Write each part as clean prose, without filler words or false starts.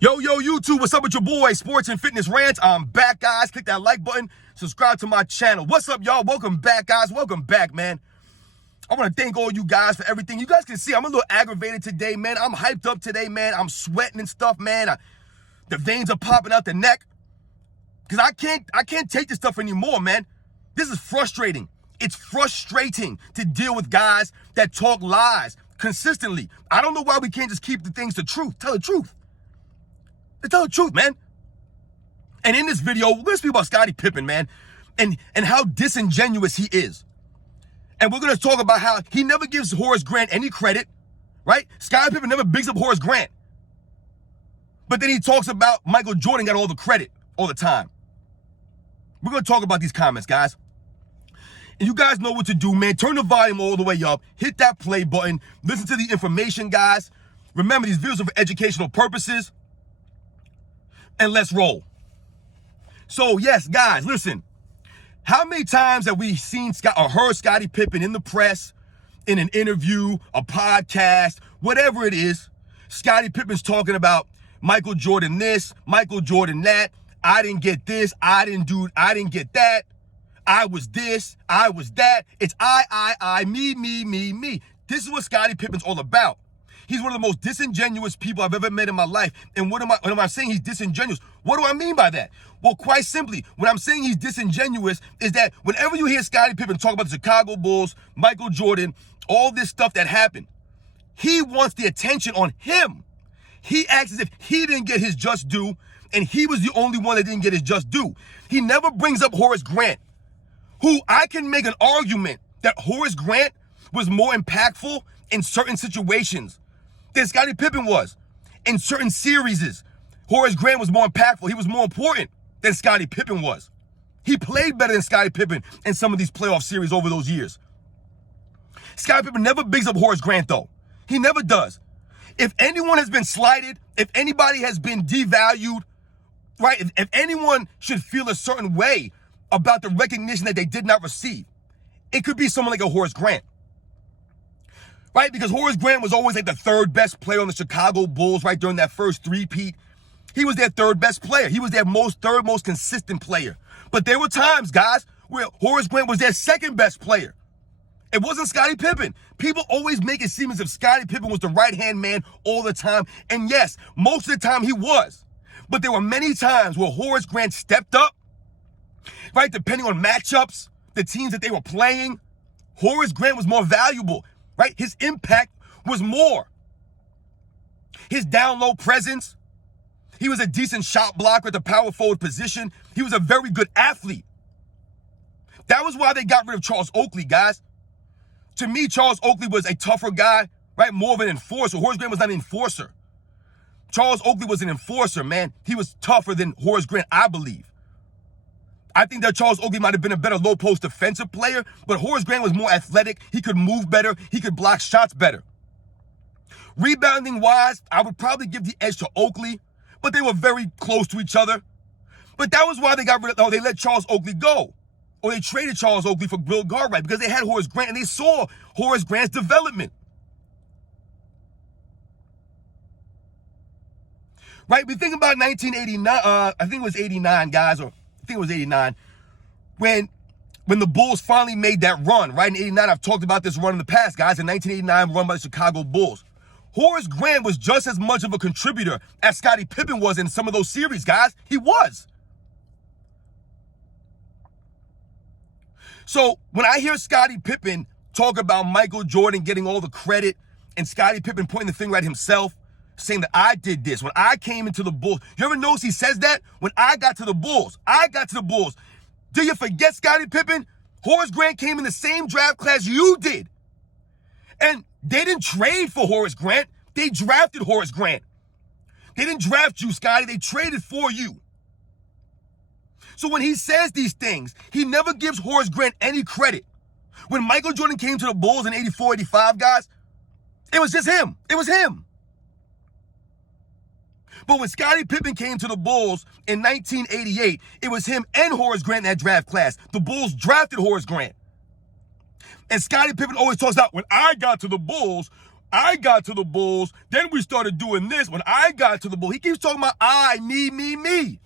Yo, YouTube, what's up with your boy, Sports and Fitness Rants? I'm back, guys. Click that like button. Subscribe to my channel. What's up, y'all? Welcome back, guys. Welcome back, man. I want to thank all you guys for everything. You guys can see I'm a little aggravated today, man. I'm hyped up today, man. I'm sweating and stuff, man. The veins are popping out the neck. Because I can't take this stuff anymore, man. This is frustrating. It's frustrating to deal with guys that talk lies consistently. I don't know why we can't just keep the things to truth. Tell the truth. Tell the truth, man. And in this video, we're going to speak about Scottie Pippen, man, and how disingenuous he is. And we're going to talk about how he never gives Horace Grant any credit, right? Scottie Pippen never bigs up Horace Grant. But then he talks about Michael Jordan got all the credit all the time. We're going to talk about these comments, guys. And you guys know what to do, man. Turn the volume all the way up. Hit that play button. Listen to the information, guys. Remember, these videos are for educational purposes. And let's roll. So, yes, guys, listen. How many times have we seen or heard Scottie Pippen in the press, in an interview, a podcast, whatever it is? Scottie Pippen's talking about Michael Jordan this, Michael Jordan that. I didn't get this. I didn't get that. I was this. I was that. It's I, me. This is what Scottie Pippen's all about. He's one of the most disingenuous people I've ever met in my life. And when am I saying he's disingenuous? What do I mean by that? Well, quite simply, when I'm saying he's disingenuous is that whenever you hear Scottie Pippen talk about the Chicago Bulls, Michael Jordan, all this stuff that happened, he wants the attention on him. He acts as if he didn't get his just due, and he was the only one that didn't get his just due. He never brings up Horace Grant, who I can make an argument that Horace Grant was more impactful in certain situations than Scottie Pippen was. In certain series, Horace Grant was more impactful. He was more important than Scottie Pippen was. He played better than Scottie Pippen in some of these playoff series over those years. Scottie Pippen never bigs up Horace Grant, though. He never does. If anyone has been slighted, if anybody has been devalued, right, if anyone should feel a certain way about the recognition that they did not receive, it could be someone like a Horace Grant. Right? Because Horace Grant was always like the third best player on the Chicago Bulls, right, during that first three-peat. He was their third best player. He was their third most consistent player. But there were times, guys, where Horace Grant was their second best player. It wasn't Scottie Pippen. People always make it seem as if Scottie Pippen was the right-hand man all the time. And yes, most of the time he was. But there were many times where Horace Grant stepped up, right, depending on matchups, the teams that they were playing. Horace Grant was more valuable. Right? His impact was more. His down low presence. He was a decent shot blocker at the power forward position. He was a very good athlete. That was why they got rid of Charles Oakley, guys. To me, Charles Oakley was a tougher guy, right? More of an enforcer. Horace Grant was not an enforcer. Charles Oakley was an enforcer, man. He was tougher than Horace Grant, I believe. I think that Charles Oakley might have been a better low-post defensive player, but Horace Grant was more athletic. He could move better. He could block shots better. Rebounding-wise, I would probably give the edge to Oakley, but they were very close to each other. But that was why they got rid of, they let Charles Oakley go. Or they traded Charles Oakley for Bill Garrett because they had Horace Grant, and they saw Horace Grant's development. Right? We think about 1989, I think it was 89, guys, or I think it was 89, when the Bulls finally made that run, right? In 89, I've talked about this run in the past, guys. In 1989, run by the Chicago Bulls. Horace Grant was just as much of a contributor as Scottie Pippen was in some of those series, guys. He was. So when I hear Scottie Pippen talk about Michael Jordan getting all the credit and Scottie Pippen pointing the finger at himself, saying that I did this when I came into the Bulls. You ever notice he says that? When I got to the Bulls. Do you forget, Scottie Pippen? Horace Grant came in the same draft class you did. And they didn't trade for Horace Grant. They drafted Horace Grant. They didn't draft you, Scottie. They traded for you. So when he says these things, he never gives Horace Grant any credit. When Michael Jordan came to the Bulls in 84, 85, guys, it was just him. It was him. But when Scottie Pippen came to the Bulls in 1988, it was him and Horace Grant in that draft class. The Bulls drafted Horace Grant. And Scottie Pippen always talks about, when I got to the Bulls, I got to the Bulls. Then we started doing this when I got to the Bulls. He keeps talking about I, me.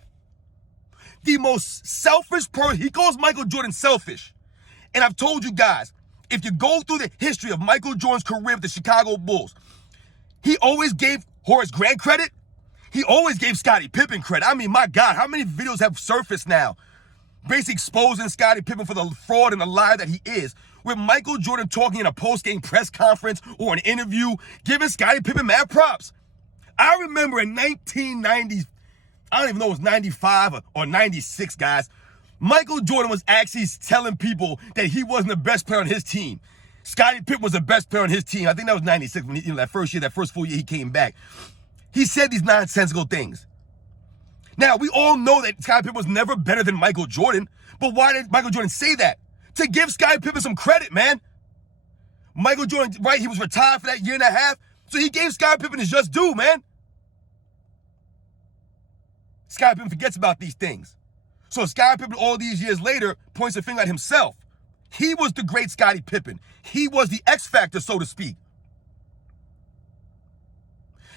The most selfish person. He calls Michael Jordan selfish. And I've told you guys, if you go through the history of Michael Jordan's career with the Chicago Bulls, he always gave Horace Grant credit. He always gave Scottie Pippen credit. I mean, my God, how many videos have surfaced now basically exposing Scottie Pippen for the fraud and the lie that he is, with Michael Jordan talking in a post-game press conference or an interview, giving Scottie Pippen mad props. I remember in 1990, I don't even know if it was 95 or 96, guys, Michael Jordan was actually telling people that he wasn't the best player on his team. Scottie Pippen was the best player on his team. I think that was 96, when that first year, that first full year he came back. He said these nonsensical things. Now, we all know that Scottie Pippen was never better than Michael Jordan, but why did Michael Jordan say that? To give Scottie Pippen some credit, man. Michael Jordan, right, he was retired for that year and a half, so he gave Scottie Pippen his just due, man. Scottie Pippen forgets about these things. So Scottie Pippen, all these years later, points a finger at himself. He was the great Scottie Pippen. He was the X factor, so to speak.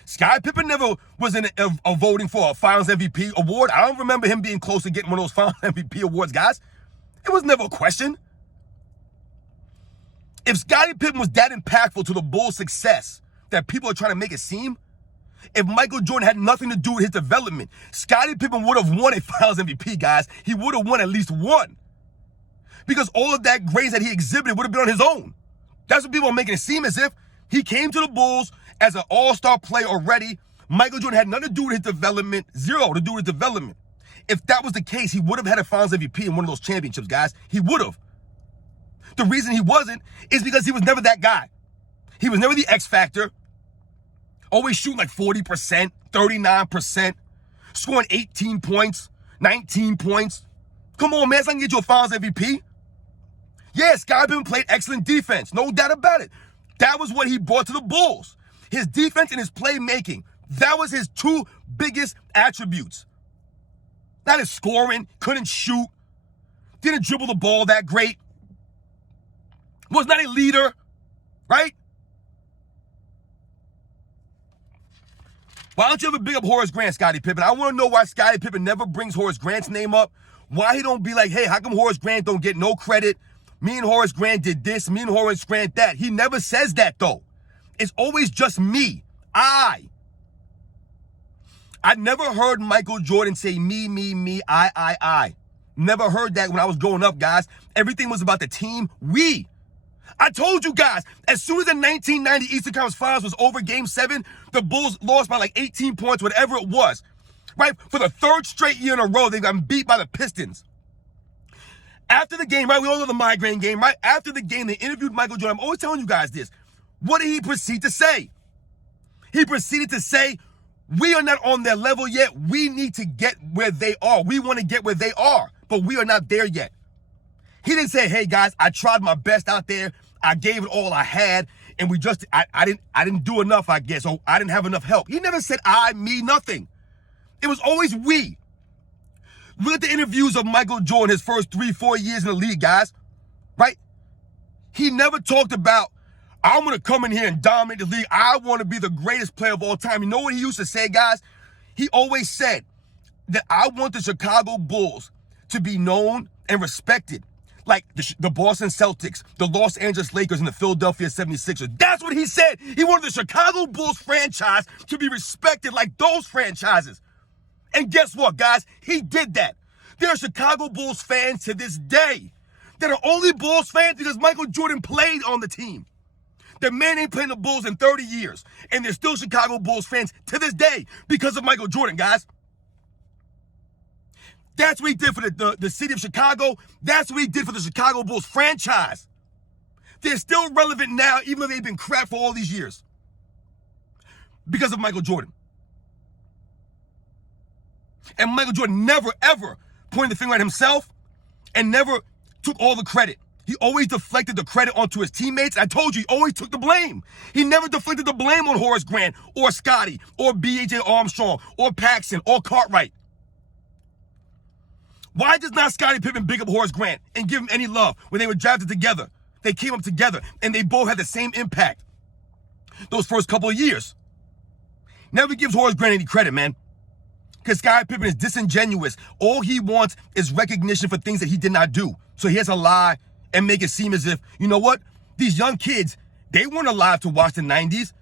Scottie Pippen never was in a voting for a Finals MVP award. I don't remember him being close to getting one of those Finals MVP awards, guys. It was never a question. If Scottie Pippen was that impactful to the Bulls' success that people are trying to make it seem, if Michael Jordan had nothing to do with his development, Scottie Pippen would have won a Finals MVP, guys. He would have won at least one. Because all of that grace that he exhibited would have been on his own. That's what people are making it seem as if he came to the Bulls as an all-star player already. Michael Jordan had nothing to do with his development, zero to do with his development. If that was the case, he would have had a Finals MVP in one of those championships, guys. He would have. The reason he wasn't is because he was never that guy. He was never the X factor. Always shooting like 40%, 39%, scoring 18 points, 19 points. Come on, man, it's not gonna get you a Finals MVP. Yeah, Scottie Pippen played excellent defense, no doubt about it. That was what he brought to the Bulls. His defense and his playmaking. That was his two biggest attributes. Not his scoring, couldn't shoot, didn't dribble the ball that great, was not a leader, right? Why don't you ever big up Horace Grant, Scottie Pippen? I want to know why Scottie Pippen never brings Horace Grant's name up. Why he don't be like, hey, how come Horace Grant don't get no credit? Me and Horace Grant did this, me and Horace Grant that. He never says that, though. It's always just me, I never heard Michael Jordan say me, I. Never heard that when I was growing up, guys. Everything was about the team, we. I told you guys, as soon as the 1990 Eastern Conference Finals was over, Game 7, the Bulls lost by like 18 points, whatever it was. Right? For the third straight year in a row, they got beat by the Pistons. After the game, right, we all know the migraine game, right? After the game, they interviewed Michael Jordan. I'm always telling you guys this. What did he proceed to say? He proceeded to say, we are not on their level yet. We need to get where they are. We want to get where they are, but we are not there yet. He didn't say, hey, guys, I tried my best out there. I gave it all I had, and I didn't do enough, I guess, or I didn't have enough help. He never said I, me, nothing. It was always we. Look at the interviews of Michael Jordan his first 3-4 years in the league, guys, right? He never talked about, I'm going to come in here and dominate the league. I want to be the greatest player of all time. You know what he used to say, guys? He always said that I want the Chicago Bulls to be known and respected like the Boston Celtics, the Los Angeles Lakers, and the Philadelphia 76ers. That's what he said. He wanted the Chicago Bulls franchise to be respected like those franchises. And guess what, guys? He did that. There are Chicago Bulls fans to this day that are only Bulls fans because Michael Jordan played on the team. The man ain't playing the Bulls in 30 years, and they're still Chicago Bulls fans to this day because of Michael Jordan, guys. That's what he did for the city of Chicago. That's what he did for the Chicago Bulls franchise. They're still relevant now, even though they've been crap for all these years because of Michael Jordan. And Michael Jordan never, ever pointed the finger at himself and never took all the credit. He always deflected the credit onto his teammates. I told you, he always took the blame. He never deflected the blame on Horace Grant or Scottie or B.J. Armstrong or Paxson or Cartwright. Why does not Scottie Pippen big up Horace Grant and give him any love when they were drafted together? They came up together and they both had the same impact. those first couple of years. Never gives Horace Grant any credit, man. Because Scottie Pippen is disingenuous. All he wants is recognition for things that he did not do. So he has to lie and make it seem as if, you know what? These young kids, they weren't alive to watch the 90s.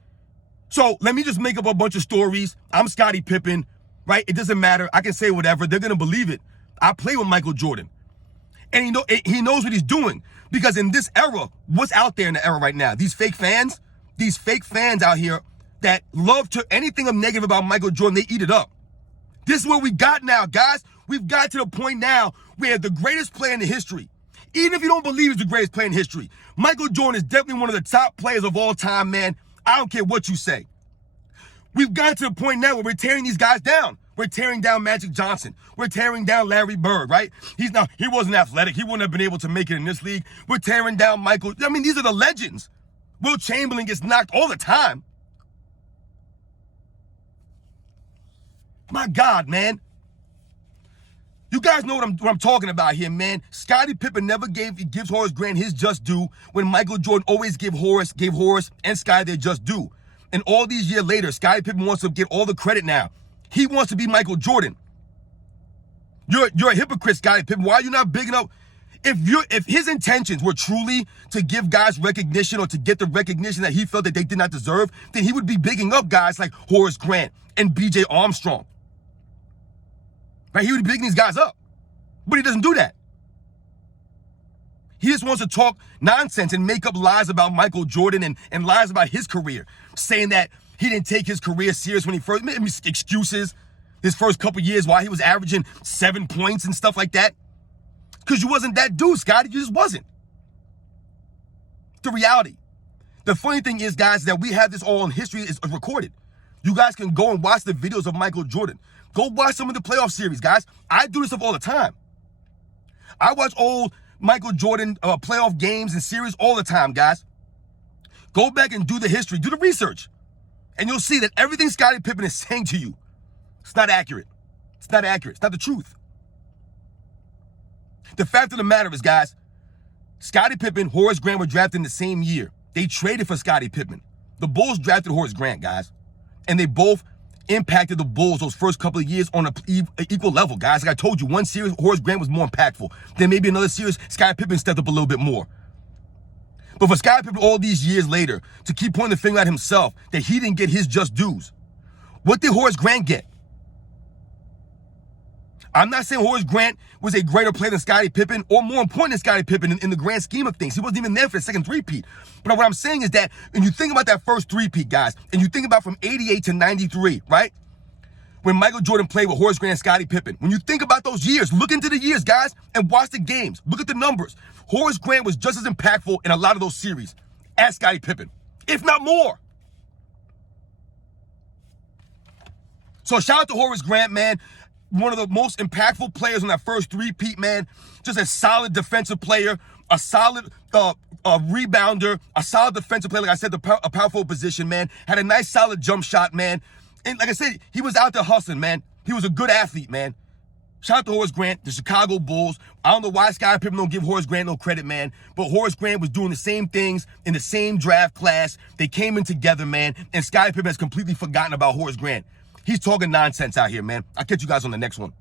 So let me just make up a bunch of stories. I'm Scottie Pippen, right? It doesn't matter. I can say whatever. They're going to believe it. I play with Michael Jordan. And he knows what he's doing. Because in this era, what's out there in the era right now? These fake fans out here that love to anything of negative about Michael Jordan, they eat it up. This is what we got now, guys. We've got to the point now where the greatest player in the history, even if you don't believe he's the greatest player in history, Michael Jordan is definitely one of the top players of all time, man. I don't care what you say. We've got to the point now where we're tearing these guys down. We're tearing down Magic Johnson. We're tearing down Larry Bird, right? He wasn't athletic. He wouldn't have been able to make it in this league. We're tearing down Michael. I mean, these are the legends. Will Chamberlain gets knocked all the time. My God, man. You guys know what I'm talking about here, man. Scottie Pippen never gives Horace Grant his just due when Michael Jordan always gave Horace and Scottie their just due. And all these years later, Scottie Pippen wants to get all the credit now. He wants to be Michael Jordan. You're a hypocrite, Scottie Pippen. Why are you not big enough? If his intentions were truly to give guys recognition or to get the recognition that he felt that they did not deserve, then he would be bigging up guys like Horace Grant and B.J. Armstrong. Right? He would be bigging these guys up. But he doesn't do that. He just wants to talk nonsense and make up lies about Michael Jordan and lies about his career, saying that he didn't take his career serious when he first made excuses his first couple years while he was averaging 7 points and stuff like that. Because you wasn't that dude, Scottie. You just wasn't. The reality. The funny thing is, guys, that we have this all in history is recorded. You guys can go and watch the videos of Michael Jordan. Go watch some of the playoff series, guys. I do this stuff all the time. I watch old Michael Jordan playoff games and series all the time, guys. Go back and do the history. Do the research. And you'll see that everything Scottie Pippen is saying to you, it's not accurate. It's not accurate. It's not the truth. The fact of the matter is, guys, Scottie Pippen, Horace Grant were drafted in the same year. They traded for Scottie Pippen. The Bulls drafted Horace Grant, guys. And they both impacted the Bulls those first couple of years on an equal level, guys. Like I told you, one series, Horace Grant was more impactful. Then maybe another series, Scottie Pippen stepped up a little bit more. But for Scottie Pippen all these years later to keep pointing the finger at himself that he didn't get his just dues, what did Horace Grant get? I'm not saying Horace Grant was a greater player than Scottie Pippen or more important than Scottie Pippen in the grand scheme of things. He wasn't even there for the second three-peat. But what I'm saying is that when you think about that first three-peat, guys, and you think about from 88 to 93, right? When Michael Jordan played with Horace Grant and Scottie Pippen. When you think about those years, look into the years, guys, and watch the games. Look at the numbers. Horace Grant was just as impactful in a lot of those series as Scottie Pippen, if not more. So shout out to Horace Grant, man. One of the most impactful players on that first three-peat, man. Just a solid defensive player, a solid rebounder, a solid defensive player. Like I said, a powerful position, man. Had a nice, solid jump shot, man. And like I said, he was out there hustling, man. He was a good athlete, man. Shout out to Horace Grant, the Chicago Bulls. I don't know why Scottie Pippen don't give Horace Grant no credit, man. But Horace Grant was doing the same things in the same draft class. They came in together, man. And Scottie Pippen has completely forgotten about Horace Grant. He's talking nonsense out here, man. I'll catch you guys on the next one.